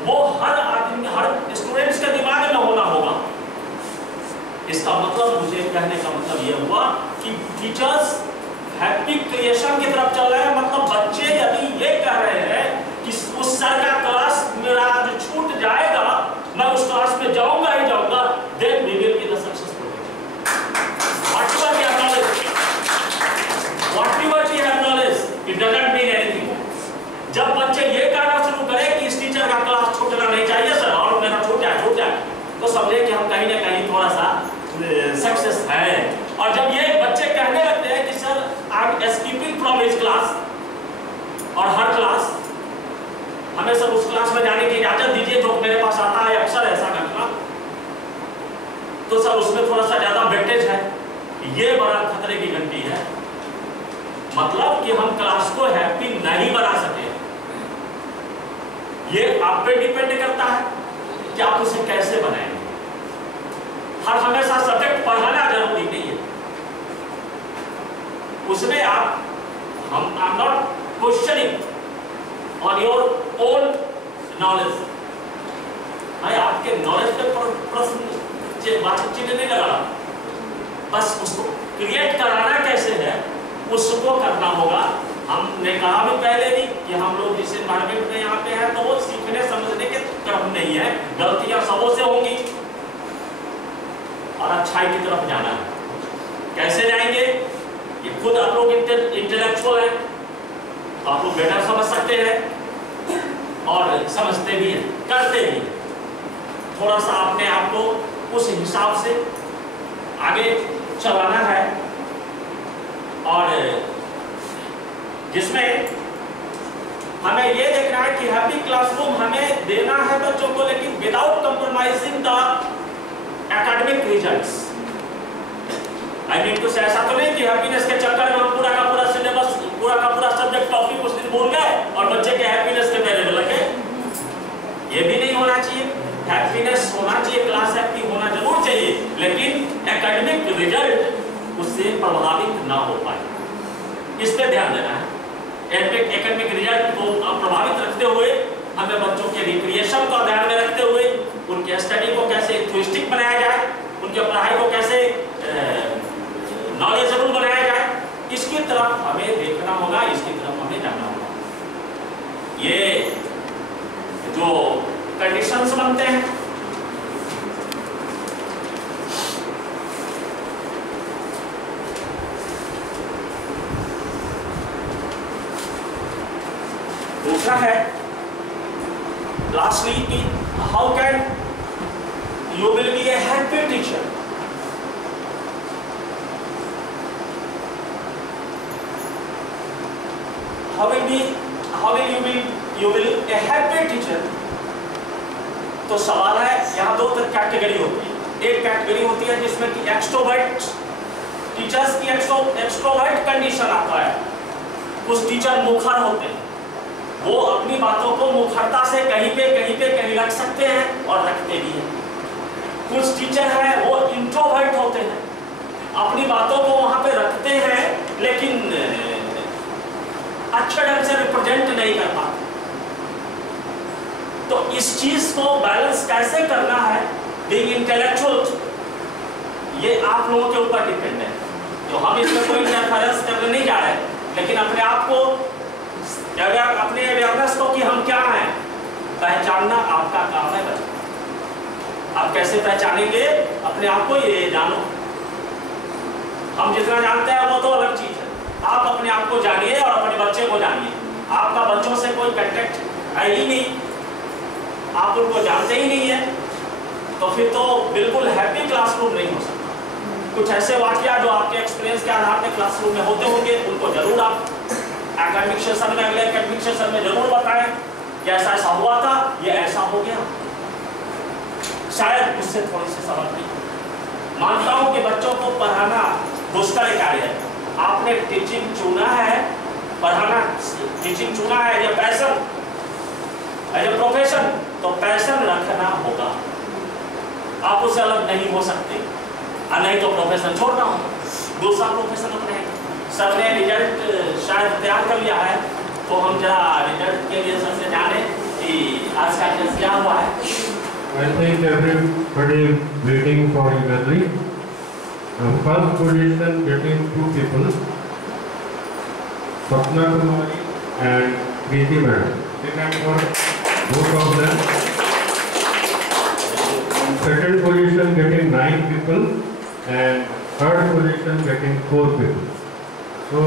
वो हर आदमी, हर स्टूडेंट्स के दिमाग में होना होगा। इसका मतलब, मुझे कहने का मतलब ये हुआ कि टीचर्स हैप्पी क्रिएशन की तरफ चल रहे हैं। मतलब बच्चे यदि ये कह रहे हैं कि उस सर का क्लास मेरा आज छूट जाएगा, मैं उस क्लास में जाऊंगा ही जाऊंगा, then we will be the successful. Whatever we have knowledge, it doesn't mean anything. जब बच्चे ये कहना शुरू करें कि इस टीचर का क्लास छूटना नहीं चाहिए सर, और मेरा छूट जाए, तो समझे कि हम कहीं ना कहीं थोड़ा सा सक्सेस है। और जब ये बच्चे कहने लगते हैं कि sir I am escaping from his class, और हर क्लास हमें सब उस क्लास में जाने की इजाजत दीजिए जो मेरे पास आता है, अक्सर ऐसा करना, तो सर उसमें थोड़ा सा ज्यादा वेटेज है, ये बड़ा खतरे की घंटी है। मतलब कि हम क्लास को हैप्पी नहीं बना सके। ये आप पे डिपेंड करता है कि आप उसे कैसे बनाएंगे। हर हमेशा सब्जेक्ट पढ़ाना जरूरी नहीं है, उसमें I am not questioning on your own knowledge. मैं आपके नॉलेज पे प्रश्न बातचीत नहीं लगा रहा, बस उसको क्रिएट कराना कैसे है उसको करना होगा। हमने कहा भी पहले भी कि हम लोग जिस एनवायरमेंट में यहाँ पे हैं तो वो सीखने समझने के तरफ नहीं है, गलतियां सबों से होंगी और अच्छाई की तरफ जाना है। कैसे जाएंगे? ये खुद आप लोग इंटेलेक्चुअल हैं तो आप लोग बेटर समझ सकते हैं और समझते भी हैं, करते भी हैं। थोड़ा सा अपने आप को उस हिसाब से आगे चलाना है, और जिसमें हमें ये देखना है कि हैप्पी क्लासरूम हमें देना है बच्चों को, लेकिन without compromising the academic results. I mean to say ऐसा तो नहीं कि हैप्पीनेस के चक्कर में हम पूरा का पूरा सिलेबस, पूरा का पूरा सब्जेक्ट टॉपिक उस दिन भूल गए और बच्चे के हैप्पीनेस के पहले लगे। ये भी नहीं होना चाहिए। हैप्पीनेस होना चाहिए, क्लास हैप्पी होना जरूर चाहिए, लेकिन एकेडमिक रिजल्ट उससे प्रभावित ना हो पाए, इस पे ध्यान देना है। एकेडमिक रिजल्ट को प्रभावित रखते हुए हमें बच्चों के रिक्रिएशन को ध्यान में रखते हुए उनके स्टडी को कैसे इंटरेस्टिंग बनाया जाए, उनके पढ़ाई को कैसे नॉलेजेबल बनाया जाए, इसकी तरफ हमें देखना होगा, इसकी तरफ हमें जाना होगा। ये जो कंडीशंस बनते हैं, दूसरा है लास्टली कि how can you will be A happy teacher. How will you be a happy teacher? तो सवाल है, यहाँ दो कैटेगरी होती है। एक कैटेगरी होती है जिसमें कि एक्सट्रोवर्ट टीचर्स की एक्सट्रोवर्ट कंडीशन आता है। कुछ टीचर मुखर होते हैं, वो अपनी बातों को मुखरता से कहीं रख सकते हैं और रखते भी हैं। कुछ टीचर हैं वो इंट्रोवर्ट होते हैं, अपनी बातों को वहां पे रखते हैं लेकिन अच्छे ढंग से रिप्रेजेंट नहीं कर पाते। तो इस चीज को बैलेंस कैसे करना है, बीइंग इंटेलेक्चुअल, ये आप लोगों के ऊपर डिपेंड है। तो हम इसमें कोई इंटरफेरेंस करने नहीं जा रहे, लेकिन अपने आप को, अपने अवेयरनेस को कि हम क्या हैं पहचानना आपका काम है बच्चा। आप कैसे पहचानेंगे अपने आप को, ये जानो। हम जितना जानते हैं वो तो अलग चीज है। आप अपने आप को जानिए और अपने बच्चे को जानिए। आपका बच्चों से कोई कांटेक्ट है ही नहीं, आप उनको जानते ही नहीं है, तो फिर तो बिल्कुल हैप्पी क्लासरूम नहीं हो सकता। कुछ ऐसे वाकया जो आपके एक्सपीरियंस के आधार पर क्लासरूम में होते होंगे, उनको जरूर आप एकेडमिक सेशन में, अगले एकेडमिक सेशन में जरूर बताएं कि ऐसा ऐसा हुआ था, ये ऐसा हो गया। शायद उससे थोड़ी सी समझ नहीं। मानता हूं कि बच्चों को पढ़ाना दुष्कर कार्य है। आपने टीचिंग चुना है, पढ़ाना टीचिंग चुना है as a passion, as a profession, तो पैशन रखना होगा। आप उससे अलग नहीं हो सकते, और नहीं तो प्रोफेशन छोड़ना होगा, दूसरा प्रोफेशन अपने। सर ने रिजल्ट शायद तैयार कर लिया है, तो हम जरा रिजल्ट के लिए सबसे जाने कि आज का रिजल्ट क्या हुआ है। I think everybody waiting for eagerly. First position getting 2 people, Sapna Kumari and Preeti Madam. They for both of them. Second position getting 9 people and third position getting 4 people. So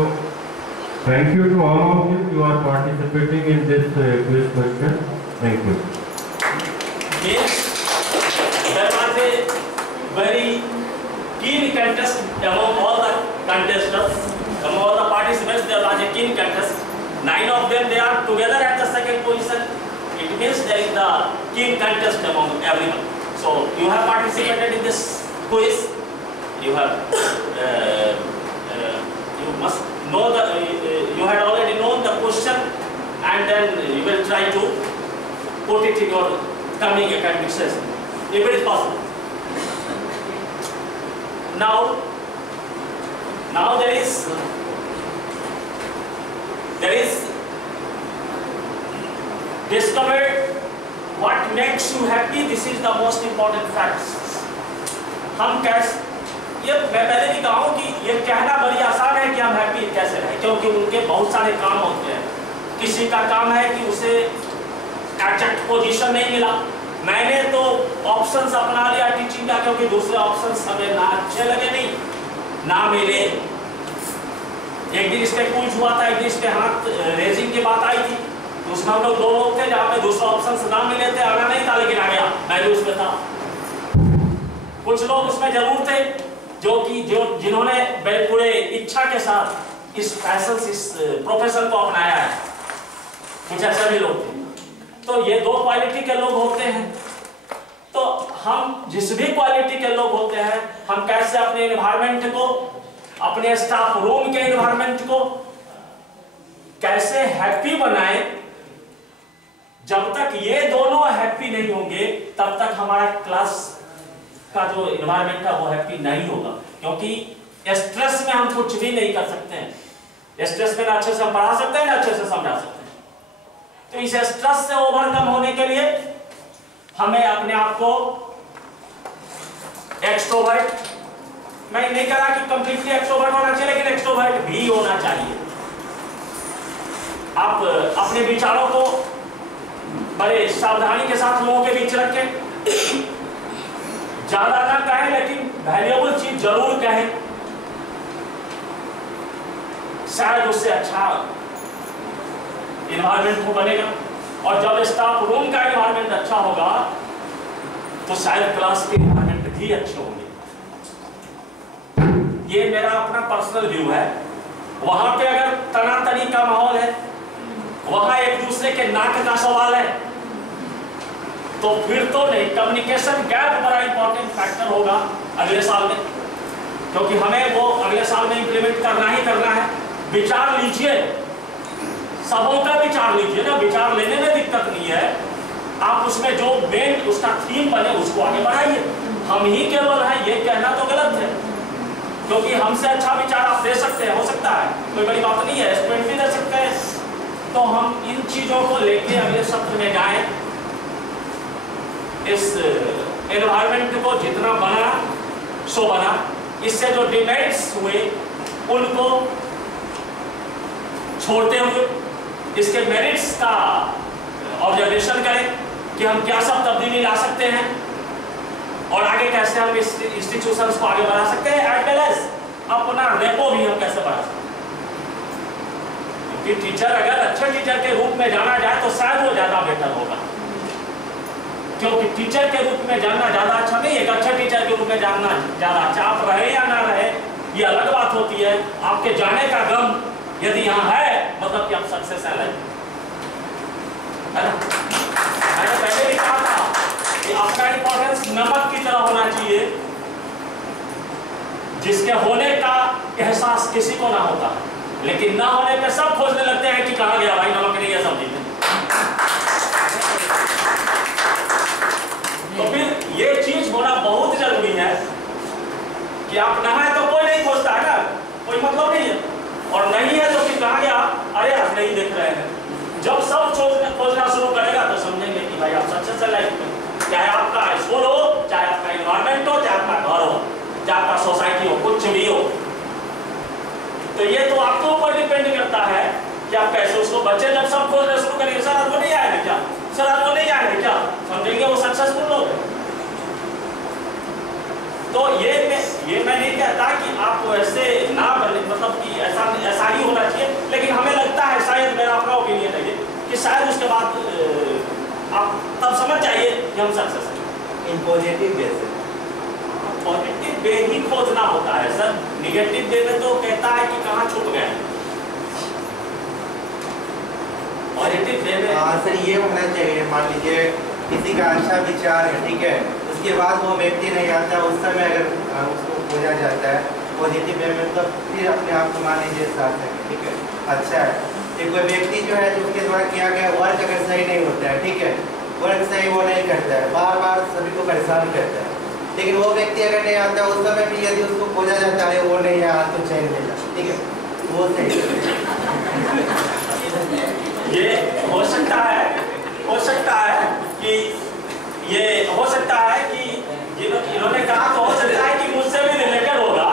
thank you to all of you. You are participating in this quiz question. Thank you. Yes, there was a very keen contest among all the contestants, among all the participants. There was a keen contest. 9 of them, they are together at the second position. It means there is the keen contest among everyone. So you have participated in this quiz. You have you must know the you had already known the question, and then you will try to put it in your coming academic session, if it is possible. Now there is discover what makes you happy. This is the most important facts. हम कैसे, ये मैं पहले भी कहा हूँ कि ये कहना बड़ी आसान है कि हम हैप्पी कैसे रहें, क्योंकि उनके बहुत सारे काम होते हैं। किसी का काम है कि उसे एग्जैक्ट पोजीशन नहीं मिला, मैंने तो ऑप्शंस अपना लिया टीचिंग का, क्योंकि दूसरे ऑप्शंस हमें ना अच्छे लगे, नहीं ना मिले। एक दिन इसके कुछ हुआ था, एक दिन इसके हाथ रेजिंग की बात आई थी, उसमें हम लोग 2 लोग थे जहाँ पे दूसरा ऑप्शंस ना मिले थे, आना नहीं था लेकिन आ गया, मैं भी उसमें था। कुछ लोग उसमें जरूर थे जिन्होंने पूरे इच्छा के साथ इस प्रोफेशन को अपनाया है, कुछ ऐसे भी लोग थे। तो ये 2 क्वालिटी के लोग होते हैं। तो हम जिस भी क्वालिटी के लोग होते हैं, हम कैसे अपने एनवायरनमेंट को, अपने स्टाफ रूम के एनवायरनमेंट को कैसे हैप्पी बनाएं। जब तक ये दोनों हैप्पी नहीं होंगे तब तक हमारा क्लास का जो एनवायरनमेंट है वो हैप्पी नहीं होगा, क्योंकि स्ट्रेस में हम कुछ भी नहीं कर सकते हैं। स्ट्रेस में ना अच्छे से हम पढ़ा सकते हैं ना अच्छे से समझा सकते हैं। तो इस स्ट्रेस से ओवरकम होने के लिए हमें अपने आप को एक्सट्रोवर्ट, मैं नहीं कह रहा कि कंप्लीटली एक्सट्रोवर्ट होना चाहिए, लेकिन एक्सट्रोवर्ट भी होना चाहिए। आप अपने विचारों को बड़े सावधानी के साथ लोगों के बीच रखें, ज्यादा ना कहें लेकिन वैल्यूएबल चीज जरूर कहें, शायद उससे अच्छा एनवायरनमेंट हो बनेगा। और जब स्टाफ रूम का एनवायरनमेंट अच्छा होगा तो शायद क्लास के एनवायरनमेंट भी अच्छे होंगे। ये मेरा अपना पर्सनल व्यू है। वहां पे अगर तनातनी का माहौल है, वहां एक दूसरे के नाक का सवाल है, तो फिर तो नहीं। कम्युनिकेशन गैप बड़ा इंपॉर्टेंट फैक्टर होगा अगले साल में, क्योंकि हमें वो अगले साल में इंप्लीमेंट करना ही करना है। विचार लीजिए, सबों का विचार लीजिए ना, विचार लेने में दिक्कत नहीं है। आप उसमें जो मेन उसका थीम बने उसको आगे बढ़ाइए। हम ही केवल हैं ये कहना तो गलत है, क्योंकि हमसे अच्छा विचार आप दे सकते हैं, हो सकता है, कोई बड़ी बात नहीं है, स्टूडेंट भी दे सकते हैं। तो हम इन चीजों को लेके अगले सत्र में जाएं, इस एनवायरनमेंट को जितना बना सो बना, इससे जो डिमेरिट्स हुए उनको छोड़ते हुए इसके मेरिट्स का ऑब्जर्वेशन करें कि हम क्या सब तब्दीली ला सकते हैं और आगे कैसे हम इस इंस्टीट्यूशंस को आगे बढ़ा सकते हैं, एज वेल एज अपना रेपो भी हम कैसे बढ़ा सकते हैं। क्योंकि टीचर अगर अच्छे टीचर के रूप में जाना जाए तो शायद वो ज्यादा बेटर होगा, क्योंकि टीचर के रूप में जानना ज्यादा अच्छा नहीं, एक अच्छे टीचर के रूप में जानना ज्यादा अच्छा। आप रहे या ना रहे ये अलग बात होती है, आपके जाने का गम यदि यहाँ है मतलब कि आप सक्सेस है ना। मैंने पहले भी कहा था कि आपका इंपॉर्टेंस नमक की तरह होना चाहिए, जिसके होने का एहसास किसी को ना होता, लेकिन ना होने पे सब खोजने लगते हैं कि कहाँ गया भाई नमक नहीं है सब्जी में। तो फिर ये चीज होना बहुत जरूरी है कि आप ना है तो कोई नहीं खोजता है ना, कोई मतलब नहीं है, और नहीं है तो फिर कहा गया अरे आप नहीं देख रहे हैं। जब सब खोजना शुरू करेगा तो समझेंगे कि भाई आप सक्सेस है लाइफ में, चाहे आपका स्कूल हो, चाहे आपका एनवायरनमेंट हो, चाहे आपका घर हो, चाहे आपका सोसाइटी हो, कुछ भी हो। तो ये तो आपके ऊपर डिपेंड करता है कि आप कैसे उसको, बच्चे जब सब खोजना शुरू करेंगे, सर आपको नहीं आएगा क्या, सर आपको नहीं आएगा क्या, समझेंगे वो सक्सेसफुल लोग हैं। तो ये मैं नहीं कहता कि आप वैसे ना बने, मतलब कि ऐसा ही होना चाहिए, लेकिन हमें लगता है, शायद मेरा अपना ओपिनियन है कि शायद उसके बाद आप तब समझ जाइए कि हम सक्सेस हैं। इन पॉजिटिव वे से, पॉजिटिव वे ही खोजना होता है सर, निगेटिव वे में तो कहता है कि कहाँ छुप गए। पॉजिटिव वे में हाँ सर ये होना चाहिए, मान लीजिए किसी का अच्छा विचार है, ठीक है, उसके बाद वो व्यक्ति नहीं आता, उस समय अगर उसको खोजा जाता है पॉजिटिव वे में, तो फिर अपने आप को मान लीजिए साथ है, ठीक है, अच्छा है। एक कोई व्यक्ति जो है जो उसके द्वारा किया गया वर्क अगर सही नहीं होता है, ठीक है, वर्क सही वो नहीं करता है, बार बार सभी को परेशान करता है, लेकिन वो व्यक्ति अगर नहीं आता उस समय भी यदि उसको खोजा जाता है वो नहीं आया तो चैन मिला, ठीक है, वो सही ये हो सकता है कि ये हो सकता है कि इन्होंने कहा तो हो सकता है कि मुझसे भी रिलेटेड होगा।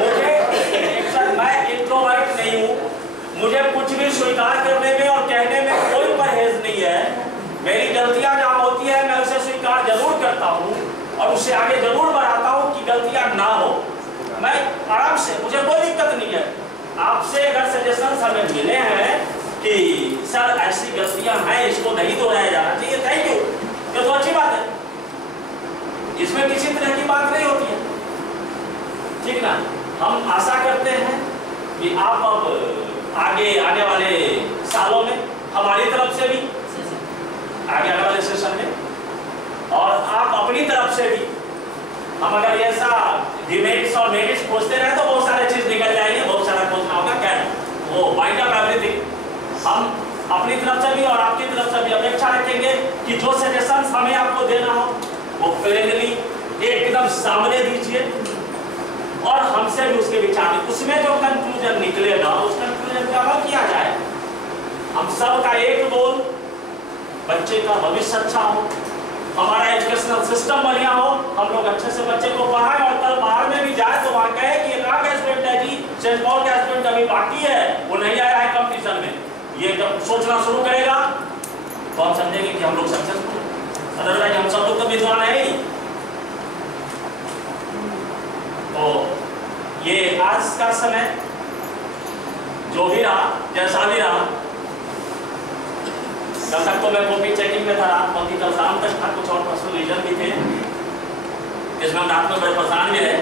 मुझे मैं इंट्रोवर्ट नहीं हूँ, मुझे कुछ भी स्वीकार करने में और कहने में कोई परहेज नहीं है। मेरी गलतियां जहाँ होती है मैं उसे स्वीकार जरूर करता हूँ और उससे आगे जरूर बढ़ाता हूँ कि गलतियां ना हो। मैं आराम से, मुझे कोई दिक्कत नहीं है। आपसे अगर सजेशन हमें मिले हैं कि सर ऐसी गलतियां हैं, इसको नहीं दोहराया जाना चाहिए, थैंक यू, ये तो अच्छी बात है, इसमें किसी तरह की बात नहीं होती है, ठीक ना। हम आशा करते हैं कि आप अब आगे आने वाले सालों में हमारी तरफ से भी आगे वाले सेशन में। और आप अपनी तरफ से भी, हम अगर ऐसा डिमेरिट्स और मेरिट्स खोजते रहे तो बहुत सारे चीज निकल जाएंगे, बहुत सारा खोजना होगा। क्या वो वाइंड अप एवरीथिंग। हम अपनी तरफ से भी और आपकी तरफ से भी अपेक्षा रखेंगे कि जो सजेशंस हमें आपको देना हो वो प्लेनली एकदम सामने दीजिए और हमसे भी उसके विचार, उसमें जो कंक्लूजन निकलेगा उस कंक्लूजन पे अमल किया जाए। हम सब का एक गोल, बच्चे का भविष्य अच्छा हो, हमारा एजुकेशनल सिस्टम बढ़िया हो, हम लोग अच्छे से बच्चे को पढ़ाएं और कल बाहर में भी जाए तो वहाँ कहे कि एक आध स्टूडेंट है जी, सेंट पॉल का स्टूडेंट अभी बाकी है, वो नहीं आया है कंपटीशन में। ये जब सोचना शुरू करेगा तो हम समझेंगे कि हम लोग सक्सेसफुल हैं। अदरवाइज हम सब लोग तो विद्वान है ही। तो ये आज का समय जो भी रहा, जैसा भी रहा, कल तक तो मैं कॉपी चेकिंग में था, बाकी कल शाम तक था, कुछ और पर्सनल रीजन भी थे जिसमें हम रात में बड़े परेशान भी रहे।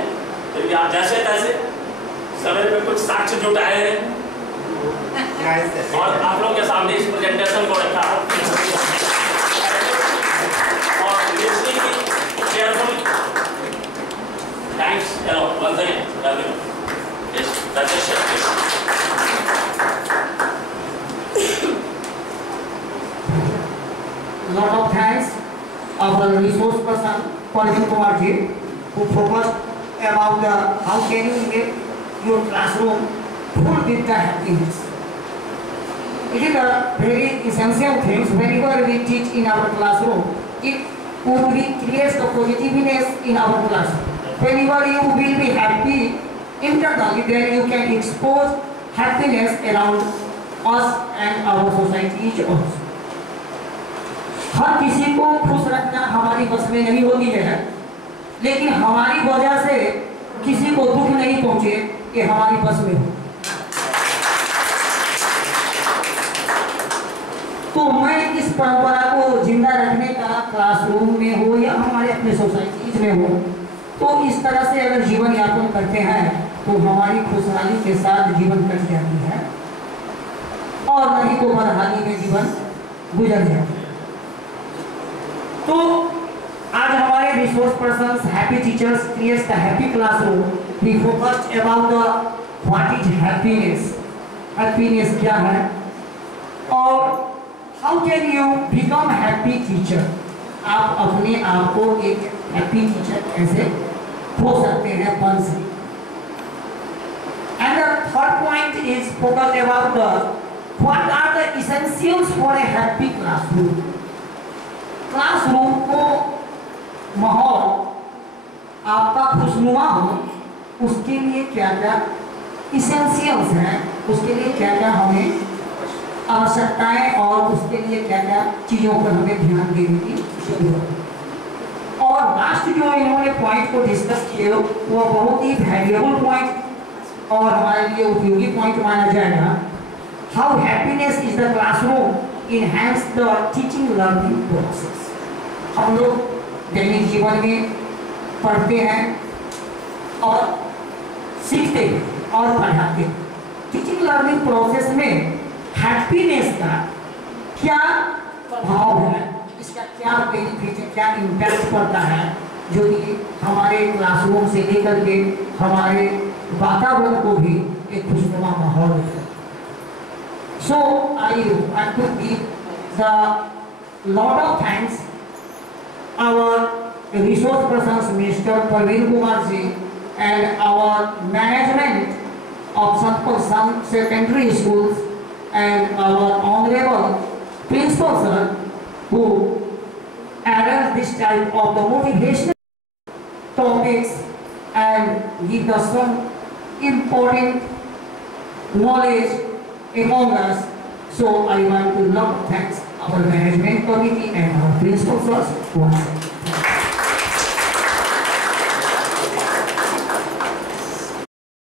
फिर भी आप जैसे तैसे सवेरे में कुछ साक्ष्य जुटाए हैं और आप लोगों के सामने इस प्रेजेंटेशन को रखा और लिसनिंग की carefully. Thanks hello once again everyone. Yes that's it. Lot of thanks our resource person Parveen Kumar ji, who focused about the how can you make your classroom full with the happiness. It is a very essential things whenever we teach in our classroom. It would create the positiveness in our classroom. Whenever you will be happy internally, then you can expose happiness around us and our society also. हर किसी को खुश रखना हमारी बस में नहीं होती है, लेकिन हमारी वजह से किसी को दुख नहीं पहुंचे ये हमारी बस में हो। तो मैं इस परंपरा को जिंदा रखने का क्लासरूम में हो या हमारे अपने सोसाइटीज में हो, तो इस तरह से अगर जीवन यापन करते हैं तो हमारी खुशहाली के साथ जीवन कट जाती है और नहीं तो बदहाली में जीवन गुजर जाता है। तो आज हमारे resource persons happy teachers creates the happy classroom. We focused about the what is happiness, happiness क्या है और how can you become happy teacher. आप अपने आप को एक हैप्पी टीचर कैसे हो सकते हैं, बन सकते। And the third point is focused about the what are the essentials for a happy classroom. Classroom को माहौल आपका खुशनुमा हो, उसके लिए क्या क्या इसेंशियल्स हैं, उसके लिए क्या क्या हमें आवश्यकताएं और उसके लिए क्या क्या चीज़ों पर हमें ध्यान देने की जरूरत है। और लास्ट जो इन्होंने पॉइंट को डिस्कस किए वो बहुत ही वैल्यूएबल पॉइंट और हमारे लिए उपयोगी पॉइंट माना जाएगा। How happiness is the classroom enhance the teaching learning process। हम लोग दैनिक जीवन में पढ़ते हैं और सीखते हैं और पढ़ाते हैं। टीचिंग लर्निंग प्रोसेस में हैप्पीनेस का क्या भाव है, इसका क्या बेनिफिट है, क्या इम्पैक्ट पड़ता है, जो कि हमारे क्लासरूम से लेकर के हमारे वातावरण को भी एक खुशनुमा माहौल देता है। So I want to give the lot of thanks our resource persons Mr. Parveen Kumar ji and our management of Santpur Secondary Schools and our honorable principal sir who arranged this type of the motivational topics and give us some important knowledge among us. So I want to thanks our management committee and our principal once again.